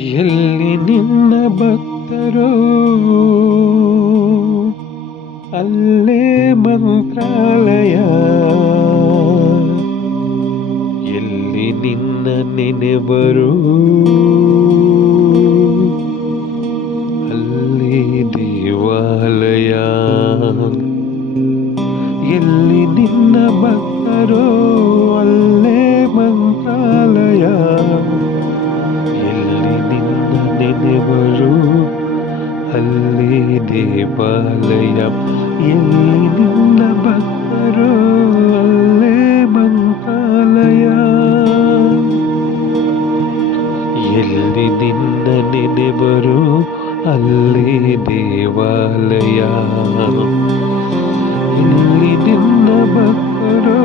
ಎಲ್ಲಿ ನಿನ್ನ ಭಕ್ತರೋ ಅಲ್ಲೇ ಮಂತ್ರಾಲಯ, ಎಲ್ಲಿ ನಿನ್ನ ನೆನೆಬರೋ ಅಲ್ಲಿ ದೇವಾಲಯ. ಎಲ್ಲಿ ನಿನ್ನ ಭಕ್ತರೋ ಅಲ್ಲೇ ಮಂತ್ರಾಲಯ, ಎಲ್ಲಿ ನಿನ್ನ ನೆನೆಬರೋ ಅಲ್ಲಿ ದೇವಾಲಯ. ಎಲ್ಲಿ ನಿನ್ನ ಭಕ್ತರೋ ಅಲ್ಲೇ ಮಂತ್ರಾಲಯ, ಎಲ್ಲಿ ನಿನ್ನ ನೆನೆಬರೋ ಅಲ್ಲಿ ದೇವಾಲಯ. ಎಲ್ಲಿ ನಿನ್ನ ಭಕ್ತರೋ